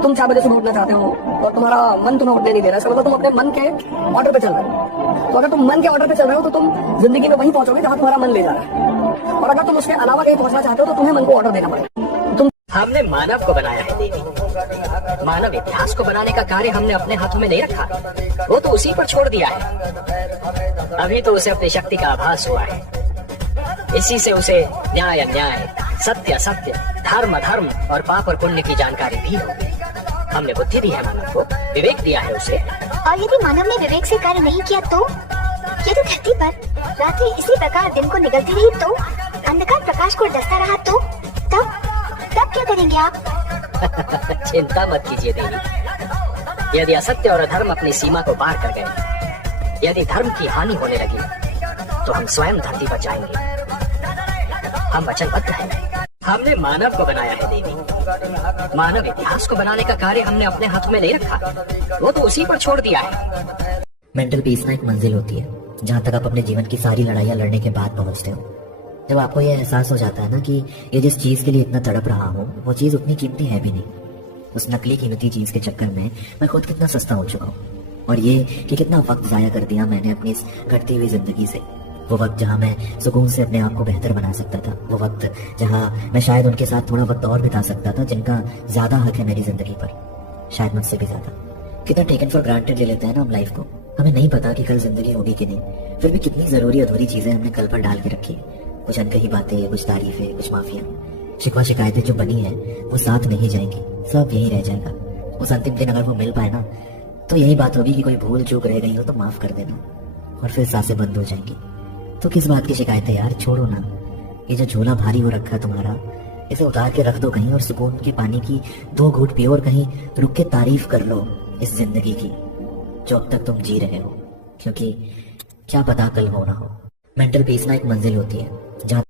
तुम 4 बजे सुबह उठना चाहते हो और तुम्हारा मन तुम्हें उठने नहीं दे रहा, इसका मतलब तुम अपने मन के ऑर्डर पे चल रहे हो। तो अगर तुम मन के ऑर्डर पे चल रहे हो तो तुम जिंदगी में वहीं पहुंचोगे जहां तुम्हारा मन ले जा रहा है, और अगर तुम उसके अलावा कहीं पहुंचना चाहते हो तो तुम्हें मन को ऑर्डर देना पड़ेगा। तुम हमने मानव को बनाया है देवी, मानव इतिहास को बनाने का कार्य हमने अपने हाथों में नहीं रखा, वो तो उसी पर छोड़ दिया है। अभी तो उसे अपनी शक्ति का आभास हुआ है, इसी से उसे न्याय अन्याय, सत्य असत्य, धर्म अधर्म और पाप और पुण्य की जानकारी भी होगी। हमने बुद्धि दी है मानव को, विवेक दिया है उसे। और यदि मानव ने विवेक से कार्य नहीं किया तो? यदि धरती पर रात्रि इसी प्रकार दिन को निगलती रही तो? अंधकार प्रकाश को डसता रहा तो? तब क्या करेंगे आप? चिंता मत कीजिए देवी, यदि असत्य और अधर्म अपनी सीमा को पार कर गए, यदि धर्म की हानि होने लगी, तो हम स्वयं धरती पर जाएंगे। हम वचनबद्ध हैं। हमने मानव को बनाया है देवी, मानव इतिहास को बनाने का कार्य हमने अपने हाथों में नहीं रखा, वो तो उसी पर छोड़ दिया है। मेंटल पीस ना एक मंजिल होती है जहाँ तक आप अपने जीवन की सारी लड़ाइयाँ लड़ने के बाद पहुँचते हो। जब आपको यह एहसास हो जाता है ना कि ये जिस चीज़ के लिए इतना तड़प रहा हूँ वो चीज़ उतनी कीमती है भी नहीं, उस नकली कीमती चीज़ के चक्कर में मैं खुद कितना सस्ता हो चुका हूँ, और ये कि कितना वक्त ज़ाया कर दिया मैंने अपनी इस घटती हुई ज़िंदगी से। वो वक्त जहाँ मैं सुकून से अपने आप को बेहतर बना सकता था, वो वक्त जहाँ मैं शायद उनके साथ थोड़ा वक्त और बिता सकता था जिनका ज़्यादा हक है मेरी ज़िंदगी पर, शायद मुझसे भी ज़्यादा। कितना टेकन फॉर ग्रांटेड ले लेते हैं ना हम लाइफ को। हमें नहीं पता कि कल जिंदगी होगी कि नहीं, फिर भी कितनी ज़रूरी अधूरी चीज़ें हमने कल पर डाल के रखी है। कुछ अनकही बातें, कुछ तारीफें, कुछ माफिया, शिकवा शिकायतें जो बनी है वो साथ नहीं जाएंगी, सब यही रह जाएगा। उस अंतिम दिन अगर वो मिल पाए ना तो यही बात होगी कि कोई भूल चूक रह गई हो तो माफ कर देना, और फिर सांसें बंद हो जाएंगी। तो किस बात की शिकायतें यार, छोड़ो ना। ये जो झोला भारी हो रखा है तुम्हारा, इसे उतार के रख दो कहीं और सुकून के पानी की 2 घूंट पियो और कहीं रुक के तारीफ कर लो इस जिंदगी की जो अब तक तुम जी रहे हो, क्योंकि क्या पता कल हो ना हो। मेंटल पीस ना एक मंजिल होती है